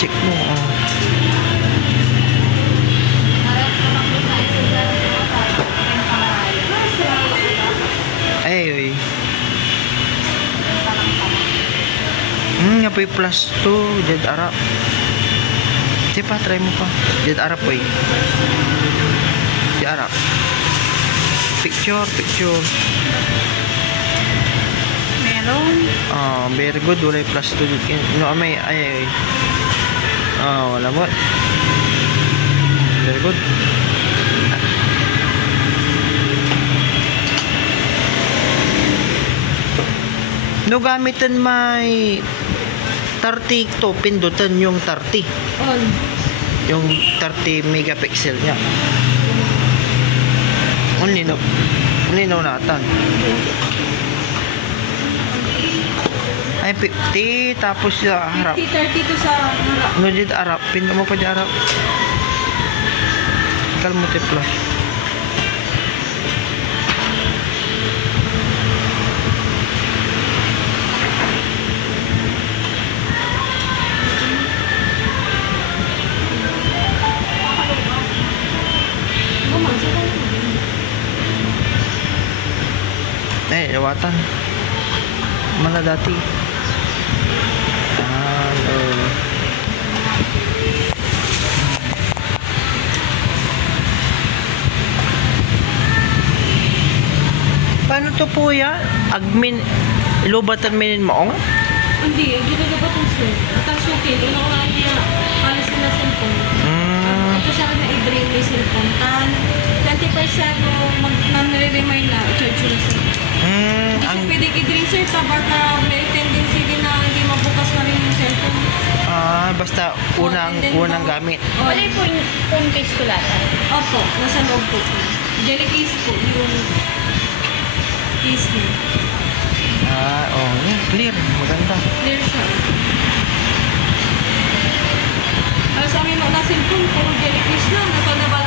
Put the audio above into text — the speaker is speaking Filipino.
check mo. Oh. Ay, apoy plus 2, Jed Arap. Sige pa, try mo pa. Jed Arap, boy. Jed Arap. Picture. Meron. Very good. Wala plus 2. No, may, ay. Wala mo. Very good. No, gamitan may 30 to, pindutan yung 30. On. Yung 30 megapixel niya. Unlinaw natan. Ay, 50, tapos sa harap. 50, 32 sa harap. No, dito harap. Pindu mo pa dyan harap. Kalmuti plus. Lawatan. Mana dati. Paano to po ya? Admin, ilobatan minin mo? Hindi, ginagawa ko sir. Tapos okay, doon ako lang niya alis na cellphone. Ito sa akin na i-drain may cellphone. 20% mag-remind na, i-charge na cellphone. Hindi pwede i-drain sir, baka may tendency din na hindi mabukas na rin yung cellphone. Basta unang gamit. Wala yung phone case ko lahat? Opo, nasa loob po. Jelly case po, yung case niya. Clear. Maganda. Clear siya. Tapos ang ino na cellphone, puro jelly case lang. Ito na ba